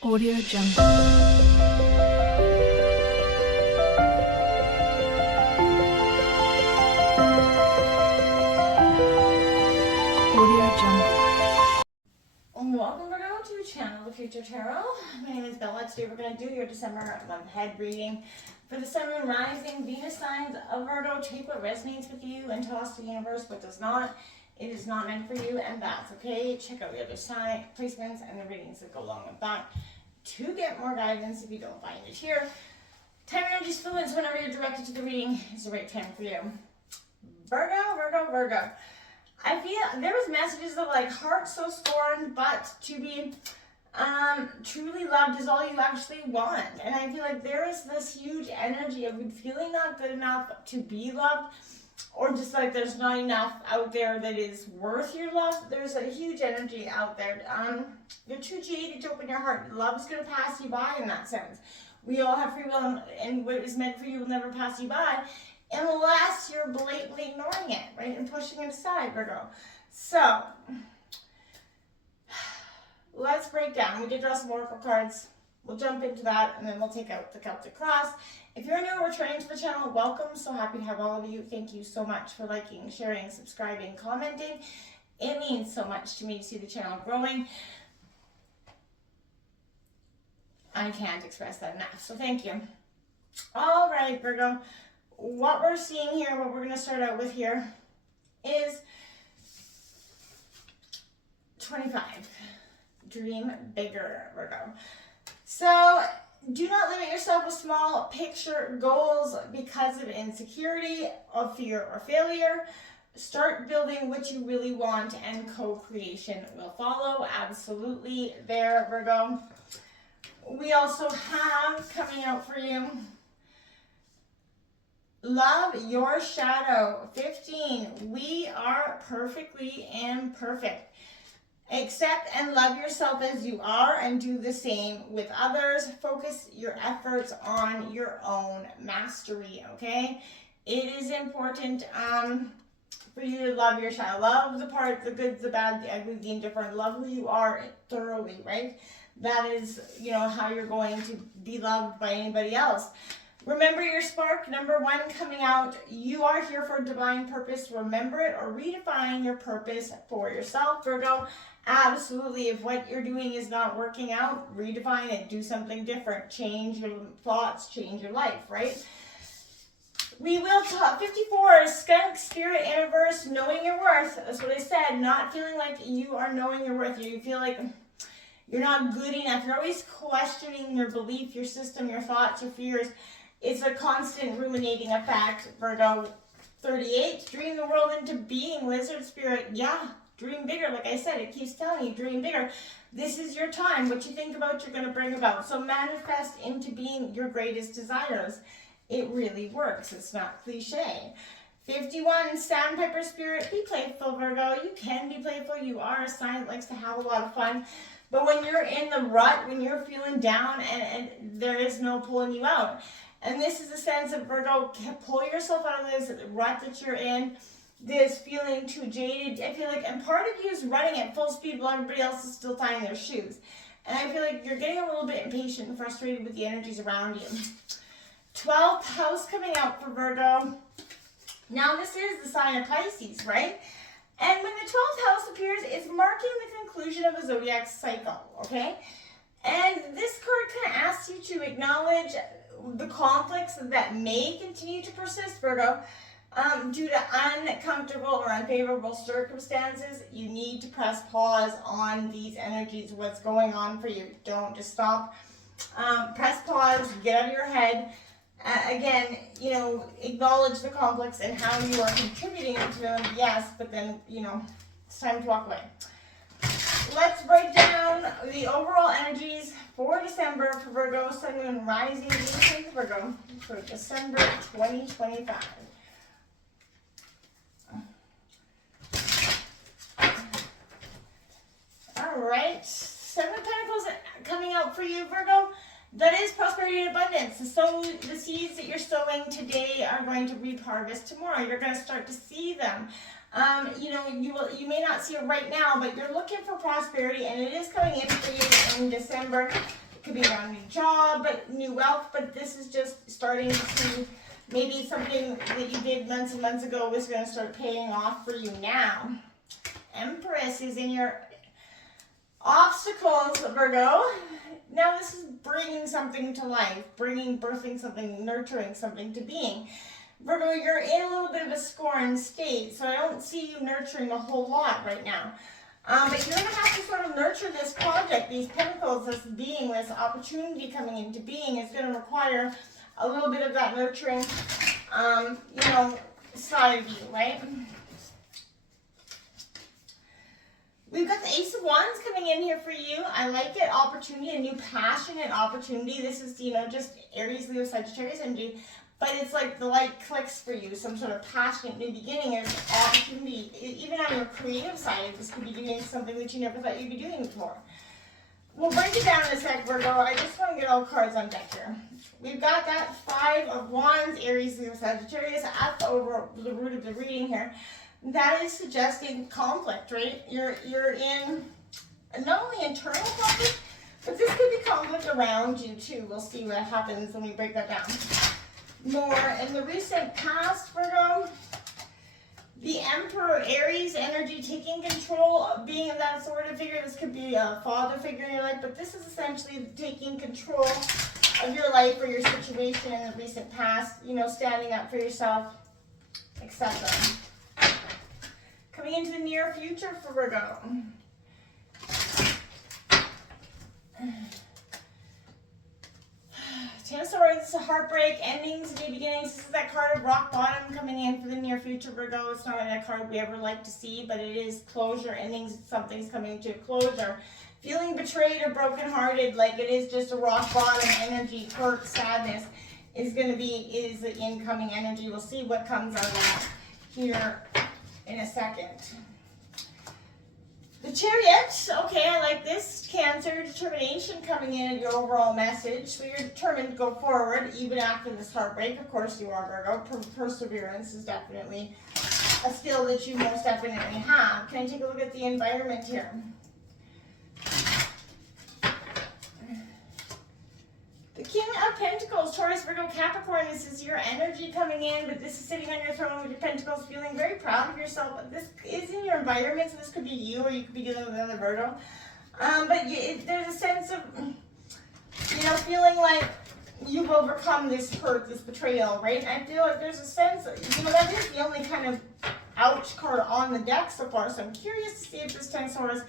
Audio Jungle. Audio Jungle. Welcome Virgo to Channel the Future Tarot. My name is Bella. Today we're going to do your December month ahead reading for the Sun, Moon, Rising, Venus signs of Virgo. Take what resonates with you and toss to the universe what does not. It is not meant for you, and that's okay. Check out the other side placements and the readings that go along with that to get more guidance if you don't find it here. Time energies flow in, so whenever you're directed to the reading is the right time for you. Virgo. I feel there was messages of like heart so scorned, but to be truly loved is all you actually want. And I feel like there is this huge energy of feeling not good enough to be loved, or just like there's not enough out there that is worth your love. There's a huge energy out there. You're too jaded to open your heart. Love is going to pass you by in that sense. We all have free will, and what is meant for you will never pass you by unless you're blatantly ignoring it, right, and pushing it aside, Virgo. So let's break down. We did draw some oracle cards. We'll jump into that, and then we'll take out the Celtic cross. If you're new or returning to the channel, welcome. So happy to have all of you. Thank you so much for liking, sharing, subscribing, commenting. It means so much to me to see the channel growing. I can't express that enough, so thank you. All right, Virgo. What we're seeing here, what we're going to start out with here is 25. Dream bigger, Virgo. So do not limit yourself with small picture goals because of insecurity, of fear, or failure. Start building what you really want, and co-creation will follow. Absolutely there, Virgo. We also have coming out for you, love your shadow. 15. We are perfectly imperfect. Accept and love yourself as you are and do the same with others. Focus your efforts on your own mastery, okay? It is important for you to love your shadow. Love the part, the good, the bad, the ugly, the indifferent. Love who you are thoroughly, right? That is, how you're going to be loved by anybody else. Remember your spark, number 1 coming out. You are here for divine purpose. Remember it, or redefine your purpose for yourself, Virgo. Absolutely. If what you're doing is not working out, redefine it. Do something different. Change your thoughts, change your life, right? We will talk 54, skunk spirit universe, knowing your worth. That's what I said. Not feeling like you are knowing your worth. You feel like you're not good enough. You're always questioning your belief, your system, your thoughts, your fears. It's a constant ruminating effect, Virgo. 38, dream the world into being, lizard spirit. Yeah, dream bigger. Like I said, it keeps telling you, dream bigger. This is your time. What you think about, you're going to bring about. So manifest into being your greatest desires. It really works. It's not cliche. 51, sandpiper spirit. Be playful, Virgo. You can be playful. You are a sign that likes to have a lot of fun. But when you're in the rut, when you're feeling down, and there is no pulling you out. And this is a sense of, Virgo, pull yourself out of this rut that you're in, this feeling too jaded. I feel like, and part of you is running at full speed while everybody else is still tying their shoes. And I feel like you're getting a little bit impatient and frustrated with the energies around you. 12th house coming out for Virgo. Now this is the sign of Pisces, right? And when the 12th house appears, it's marking the conclusion of a zodiac cycle, okay? And this card kind of asks you to acknowledge the conflicts that may continue to persist, Virgo, due to uncomfortable or unfavorable circumstances. You need to press pause on these energies, what's going on for you. Don't just stop. Press pause, get out of your head. Again, acknowledge the conflicts and how you are contributing to them, yes, but then, it's time to walk away. Let's break down the overall energies for December for Virgo, Sun, Moon, Rising, Venus, and Virgo for December 2025. All right, 7 of Pentacles coming out for you, Virgo. That is prosperity and abundance. So the seeds that you're sowing today are going to reap harvest tomorrow. You're going to start to see them. You may not see it right now, but you're looking for prosperity, and it is coming in for you in December. Could be around new job, but new wealth, but this is just starting to, maybe something that you did months and months ago was going to start paying off for you now. Empress is in your obstacles, Virgo. Now this is bringing something to life, birthing something, nurturing something to being. Virgo, you're in a little bit of a scorned state, so I don't see you nurturing a whole lot right now. But you're going to have to sort of nurture this project, these pentacles, this being, this opportunity coming into being is going to require a little bit of that nurturing, side of you, right? We've got the Ace of Wands coming in here for you. I like it. Opportunity, a new passionate opportunity. This is, just Aries, Leo, Sagittarius energy. But it's like the light clicks for you. Some sort of passionate new beginning and opportunity. Even on your creative side, this could be doing something that you never thought you'd be doing before. We'll break it down in a sec, Virgo. I just want to get all cards on deck here. We've got that Five of Wands, Aries, Leo, Sagittarius at the root of the reading here. That is suggesting conflict, right? You're in not only internal conflict, but this could be conflict around you too. We'll see what happens when we break that down. More in the recent past, Virgo, the Emperor, Aries energy taking control, being that sort of figure. This could be a father figure in your life, but this is essentially taking control of your life or your situation in the recent past, standing up for yourself, etc. Coming into the near future for Virgo. Ten of Swords, heartbreak, endings, new beginnings. This is that card of rock bottom coming in for the near future, Virgo. It's not a card we ever like to see, but it is closure, endings, something's coming to a closure. Feeling betrayed or brokenhearted, like it is just a rock bottom energy, hurt, sadness, is the incoming energy. We'll see what comes out of that here in a second. The Chariot, okay, I like this. Cancer, determination coming in at your overall message. So you're determined to go forward even after this heartbreak. Of course you are, Virgo. Perseverance is definitely a skill that you most definitely have. Can I take a look at the environment here? The King of Pentacles, Taurus, Virgo, Capricorn, this is your energy coming in, but this is sitting on your throne with your pentacles, feeling very proud of yourself. This is in your environment, so this could be you, or you could be dealing with another Virgo. There's a sense of, feeling like you've overcome this hurt, this betrayal, right? I feel like there's a sense, that is the only kind of ouch card on the deck so far, so I'm curious to see if this Ten of Swords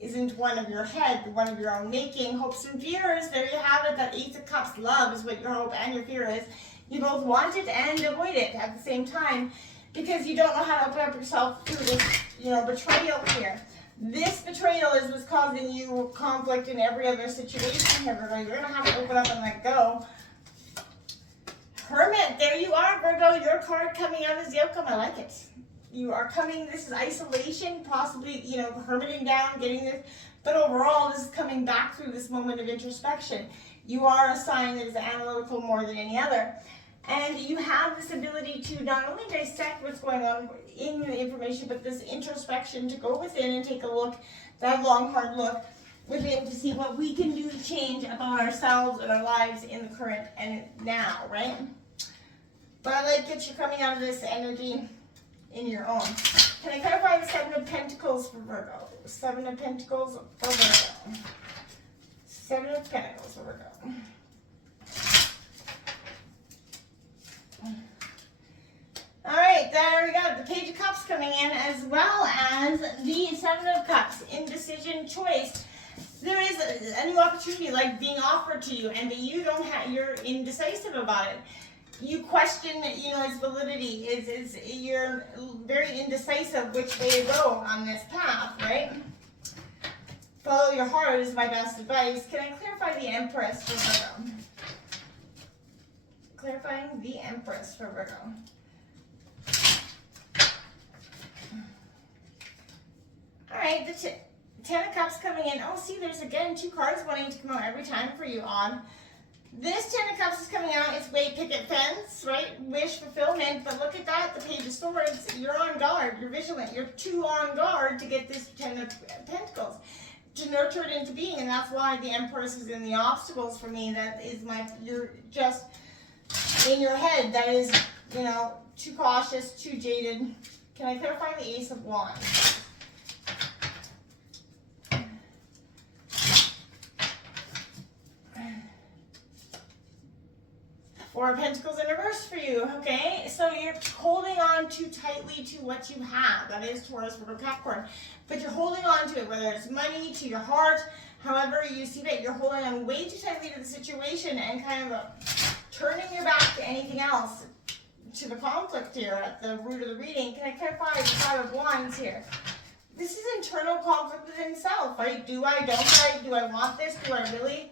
isn't one of your head, one of your own making. Hopes and fears, there you have it. That Ace of Cups, love is what your hope and your fear is. You both want it and avoid it at the same time because you don't know how to open up yourself through this, betrayal here. This betrayal is what's causing you conflict in every other situation here, Virgo. You're going to have to open up and let go. Hermit, there you are, Virgo. Your card coming out as the outcome. I like it. You are coming, this is isolation, possibly, hermiting down, getting this, but overall, this is coming back through this moment of introspection. You are a sign that is analytical more than any other. And you have this ability to not only dissect what's going on in the information, but this introspection to go within and take a look, that long, hard look within to see what we can do to change about ourselves and our lives in the current and now, right? But I like that you're coming out of this energy in your own. Can I clarify the Seven of Pentacles for Virgo? Seven of Pentacles for Virgo. Seven of Pentacles for Virgo. All right, there we go. The Page of Cups coming in as well as the Seven of Cups. Indecision, choice. There is a new opportunity like being offered to you and that you don't have, you're indecisive about it. You question, its validity. You're very indecisive which way to go on this path, right? Follow your heart is my best advice. Can I clarify the Empress for Virgo? Clarifying the Empress for Virgo. All right, the Ten of Cups coming in. Oh, see, there's again two cards wanting to come out every time for you on. This Ten of Cups is coming out. It's wait, picket fence, right? Wish fulfillment. But look at that, the Page of Swords. You're on guard. You're vigilant. You're too on guard to get this Ten of Pentacles. to nurture it into being. And that's why the Empress is in the obstacles for me. That is you're just in your head. That is, you know, too cautious, too jaded. Can I clarify the Ace of Wands? Four of Pentacles in reverse for you, okay? So you're holding on too tightly to what you have. That is Taurus, Virgo, Capricorn. But you're holding on to it, whether it's money, to your heart, however you see it. You're holding on way too tightly to the situation and kind of turning your back to anything else, to the conflict here at the root of the reading. Can I clarify the Five of Wands here? This is internal conflict within self, right? Do I, don't I, do I want this, do I really?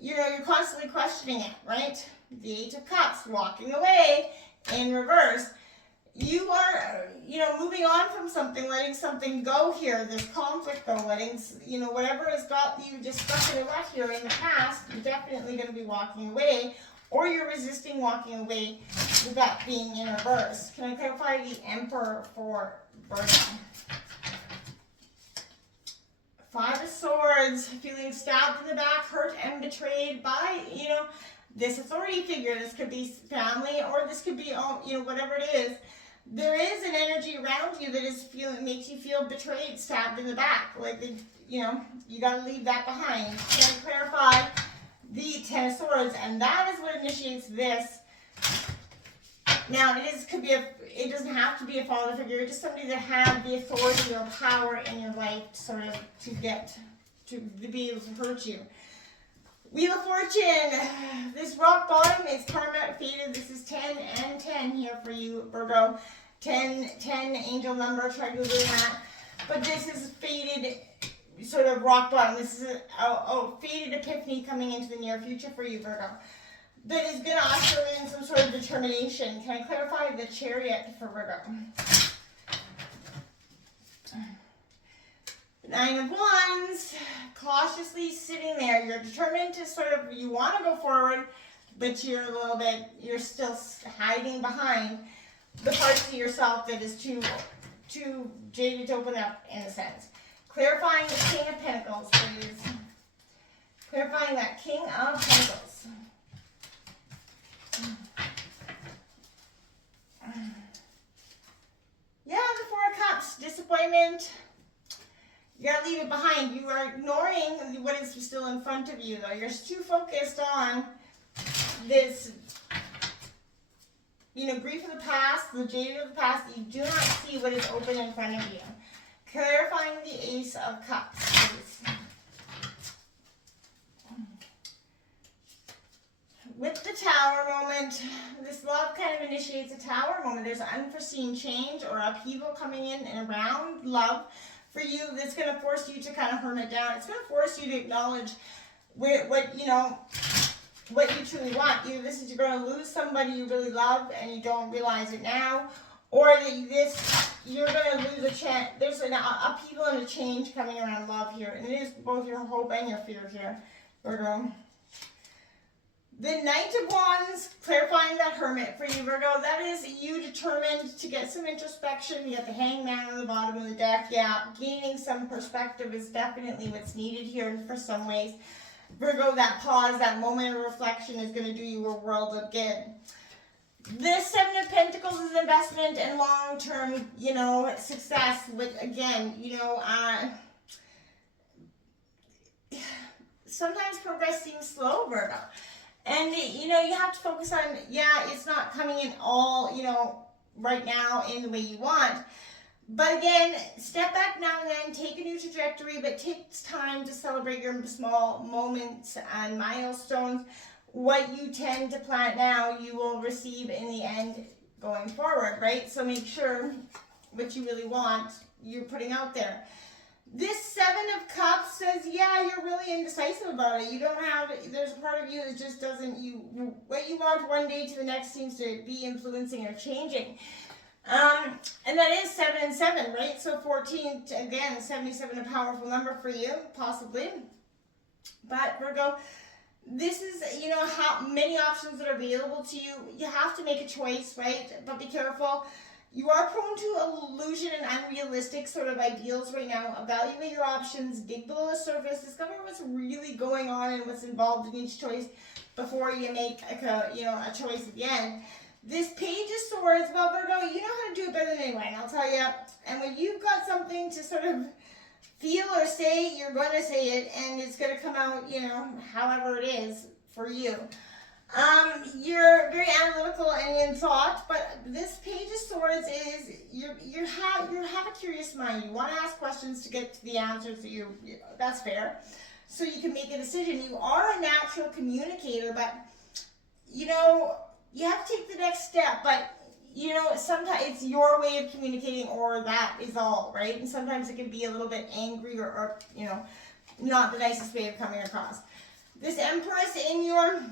You know, you're constantly questioning it, right? The Eight of Cups, walking away in reverse. You are, you know, moving on from something, letting something go here, this conflict though, letting, you know, whatever has got you just stuck in a rut here in the past, you're definitely going to be walking away, or you're resisting walking away with that being in reverse. Can I clarify the Emperor for Virgo? Five of Swords, feeling stabbed in the back, hurt and betrayed by, you know, this authority figure. This could be family, or this could be, you know, whatever it is. There is an energy around you that is makes you feel betrayed, stabbed in the back. Like, you know, you got to leave that behind. Can I clarify the Ten of Swords? And that is what initiates this. Now, it doesn't have to be a father figure, just somebody that had the authority or power in your life sort of to be able to hurt you. Wheel of Fortune, this rock bottom is karma fated. This is 10 and 10 here for you, Virgo. 10, angel number, try Googling that. But this is fated, sort of rock bottom. This is a fated epiphany coming into the near future for you, Virgo. That is going to usher in some sort of determination. Can I clarify the Chariot for Virgo? Nine of Wands, cautiously sitting there. You're determined to sort of, you want to go forward, but you're still hiding behind the parts of yourself that is too jaded to open up, in a sense. Clarifying the King of Pentacles, please. Clarifying that King of Pentacles. Yeah, the Four of Cups, disappointment. You gotta leave it behind. You are ignoring what is still in front of you, though. You're too focused on this, you know, grief of the past, the jaded of the past. You do not see what is open in front of you. Clarifying the Ace of Cups, please. With the Tower moment, this love kind of initiates a Tower moment. There's unforeseen change or upheaval coming in and around love for you that's going to force you to kind of hermit down. It's going to force you to acknowledge what you truly want. Either this is you're going to lose somebody you really love and you don't realize it now, or that you're going to lose a chance. There's an upheaval and a change coming around love here, and it is both your hope and your fear here, Virgo. The Knight of Wands, clarifying that Hermit for you, Virgo. That is you determined to get some introspection. You got the Hangman on the bottom of the deck. Yeah, gaining some perspective is definitely what's needed here for some ways. Virgo, that pause, that moment of reflection is going to do you a world of good. This Seven of Pentacles is investment and long-term, you know, success with, again, you know, sometimes progress seems slow, Virgo. And, you know, you have to focus on, yeah, it's not coming in all, you know, right now in the way you want. But again, step back now and then, take a new trajectory, but take time to celebrate your small moments and milestones. What you tend to plant now, you will receive in the end going forward, right? So make sure what you really want, you're putting out there. This Seven of Cups says, yeah, you're really indecisive about it. You don't have, there's a part of you that just doesn't, what you want one day to the next seems to be influencing or changing. And that is 7 and 7, right? So 14, again, 77, a powerful number for you, possibly. But Virgo, this is, you know, how many options that are available to you. You have to make a choice, right? But be careful. You are prone to illusion and unrealistic sort of ideals right now. Evaluate your options, dig below the surface, discover what's really going on and what's involved in each choice before you make a choice at the end. This Page of Swords, well, Virgo, you know how to do it better than anyone, I'll tell you. And when you've got something to sort of feel or say, you're going to say it, and it's going to come out, however it is for you. You're very analytical and in thought, but this Page of Swords is you have a curious mind. You want to ask questions to get to the answers that that's fair, so you can make a decision. You are a natural communicator, but you have to take the next step. But sometimes it's your way of communicating, or that is all, right? And sometimes it can be a little bit angry or not the nicest way of coming across. This Empress in your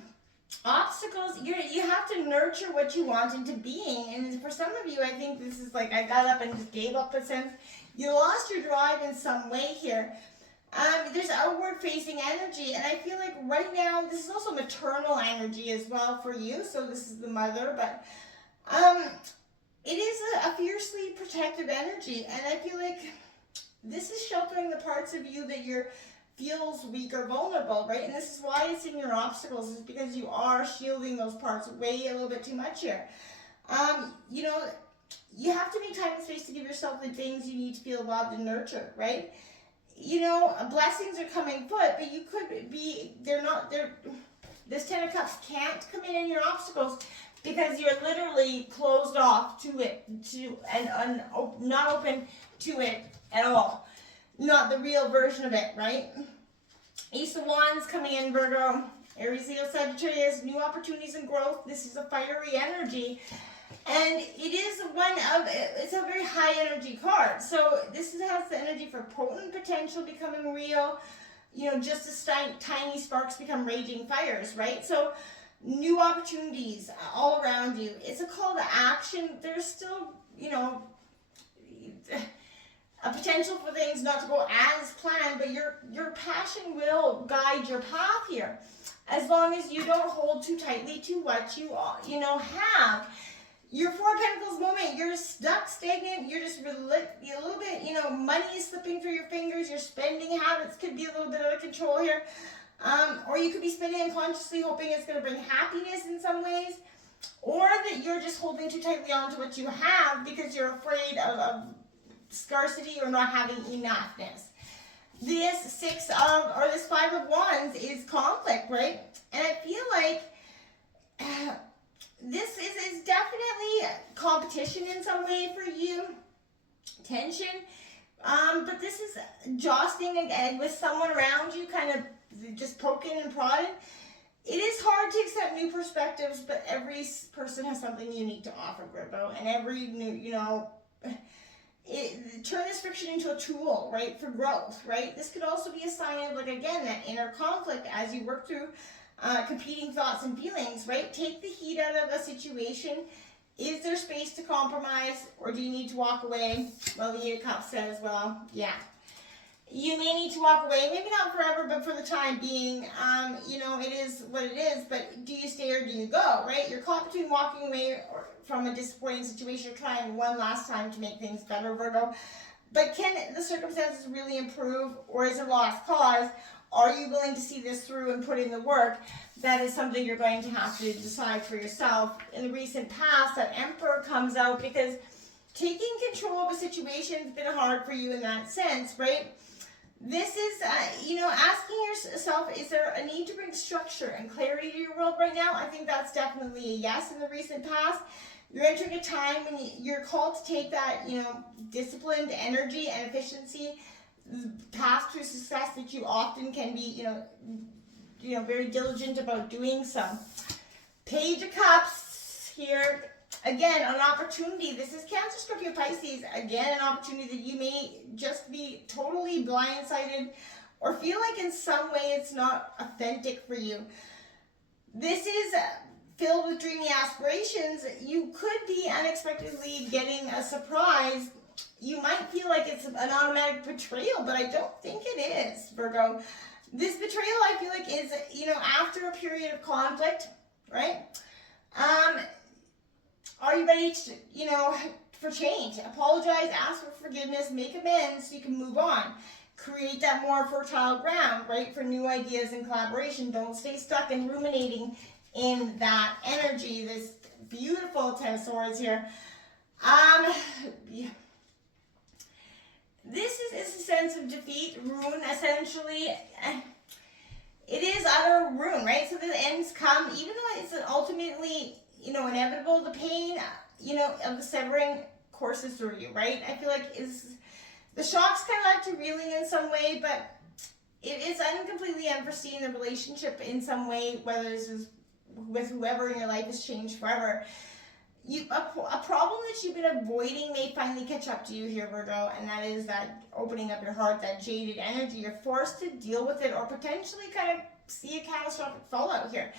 obstacles, you have to nurture what you want into being. And for some of you, I think this is like I got up and just gave up a sense. You lost your drive in some way here. There's outward facing energy, and I feel like right now this is also maternal energy as well for you. So this is the mother, but it is a fiercely protective energy, and I feel like this is sheltering the parts of you that feels weak or vulnerable, right? And this is why it's in your obstacles, is because you are shielding those parts way a little bit too much here. You have to make time and space to give yourself the things you need to feel loved and nurtured, right? Blessings are coming but you could be, this Ten of Cups can't come in your obstacles because you're literally closed off to it, and not open to it at all. Not the real version of it, right? Ace of Wands coming in, Virgo. Aries, Leo, Sagittarius, new opportunities and growth. This is a fiery energy. And it's a very high energy card. So this has the energy for potent potential becoming real. Just as tiny sparks become raging fires, right? So new opportunities all around you. It's a call to action. There's still, a potential for things not to go as planned, but your passion will guide your path here, as long as you don't hold too tightly to what you have. Your Four of Pentacles moment, you're stuck, stagnant. You're just a little bit, money is slipping through your fingers. Your spending habits could be a little bit out of control here, or you could be spending unconsciously, hoping it's going to bring happiness in some ways, or that you're just holding too tightly onto what you have because you're afraid of scarcity or not having enoughness. This this Five of Wands is conflict, right? And I feel like this is definitely competition in some way for you, tension, but this is jostling again with someone around you, kind of just poking and prodding. It is hard to accept new perspectives, but every person has something unique to offer, Virgo, and every new, turn this friction into a tool, right, for growth, right? This could also be a sign of, that inner conflict as you work through competing thoughts and feelings, right? Take the heat out of a situation. Is there space to compromise, or do you need to walk away? Well, the Eight of Cups says, yeah. You may need to walk away, maybe not forever, but for the time being. It is what it is, but do you stay or do you go, right? You're caught between walking away from a disappointing situation or trying one last time to make things better, Virgo. But can the circumstances really improve, or is it lost cause? Are you willing to see this through and put in the work? That is something you're going to have to decide for yourself. In the recent past, that Emperor comes out because taking control of a situation has been hard for you in that sense, right? This is, asking yourself, is there a need to bring structure and clarity to your world right now? I think that's definitely a yes in the recent past. You're entering a time when you're called to take that, disciplined energy and efficiency path to success that you often can be, very diligent about doing so. Page of Cups here. Again, an opportunity. This is Cancer, Scorpio, Pisces. Again, an opportunity that you may just be totally blindsided or feel like in some way it's not authentic for you. This is filled with dreamy aspirations. You could be unexpectedly getting a surprise. You might feel like it's an automatic betrayal, but I don't think it is, Virgo. This betrayal, I feel like, is, after a period of conflict, right? Are you ready to, for change. Apologize, ask for forgiveness, make amends so you can move on. Create that more fertile ground, right, for new ideas and collaboration. Don't stay stuck and ruminating in that energy. This beautiful Ten of Swords here. Yeah. This is a sense of defeat, ruin, essentially. It is utter ruin, right? So the ends come, even though it's ultimately, inevitable, the pain, of the severing courses through you, right? I feel like the shock's kind of like revealing in some way, but it's completely unforeseen. The relationship in some way, whether this is with whoever in your life, has changed forever. A problem that you've been avoiding may finally catch up to you here, Virgo, and that is that opening up your heart, that jaded energy. You're forced to deal with it or potentially kind of see a catastrophic fallout here.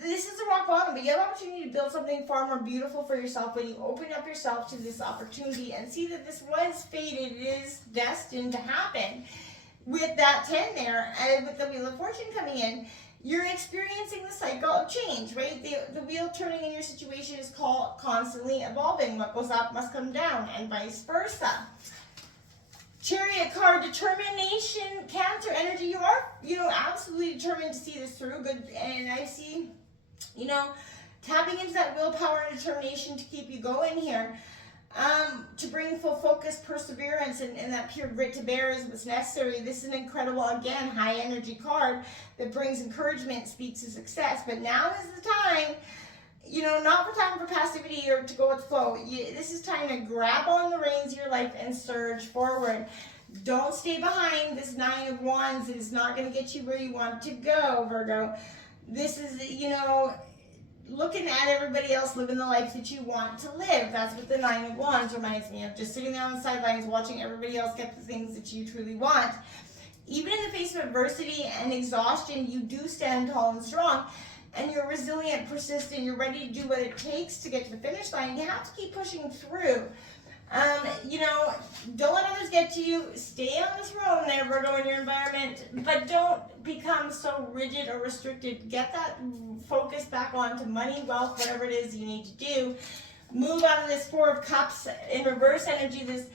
This is a rock bottom, but you have an opportunity to build something far more beautiful for yourself when you open up yourself to this opportunity and see that this was fated, it is destined to happen. With that 10 there, and with the Wheel of Fortune coming in, you're experiencing the cycle of change, right? The wheel turning in your situation is called constantly evolving. What goes up must come down, and vice versa. Chariot card, determination, Cancer energy. You are, absolutely determined to see this through. Good, and I see, tapping into that willpower and determination to keep you going here. To bring full focus, perseverance, and that pure grit to bear is what's necessary. This is an incredible, again, high energy card that brings encouragement, speaks to success. But now is the time, not for time for passivity or to go with the flow. This is time to grab on the reins of your life and surge forward. Don't stay behind this 9 of Wands. It is not going to get you where you want to go, Virgo. This is, looking at everybody else living the life that you want to live. That's what the 9 of Wands reminds me of. Just sitting there on the sidelines watching everybody else get the things that you truly want. Even in the face of adversity and exhaustion, you do stand tall and strong. And you're resilient, persistent. You're ready to do what it takes to get to the finish line. You have to keep pushing through. Don't let others get to you. Stay on the throne there, Virgo, in your environment, but don't become so rigid or restricted. Get that focus back onto money, wealth, whatever it is you need to do. Move out of this 4 of Cups in reverse energy, this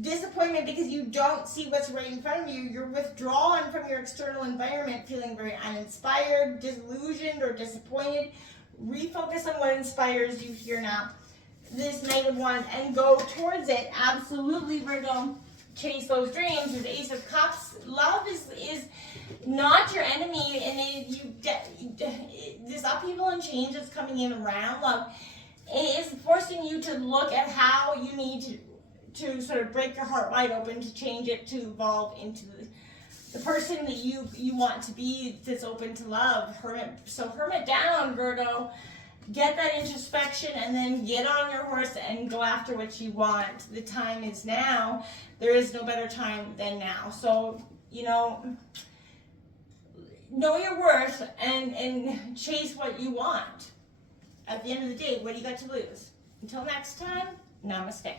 disappointment because you don't see what's right in front of you. You're withdrawn from your external environment, feeling very uninspired, disillusioned, or disappointed. Refocus on what inspires you here now. This Knight of Wands and go towards it. Absolutely, Virgo. Chase those dreams. With Ace of Cups, love is not your enemy, and this upheaval and change that's coming in around love, it is forcing you to look at how you need to sort of break your heart wide open to change it, to evolve into the person that you want to be, that's open to love. Hermit down, Virgo. Get that introspection and then get on your horse and go after what you want. The time is now. There is no better time than now. So, know your worth and chase what you want. At the end of the day, what do you got to lose? Until next time, namaste.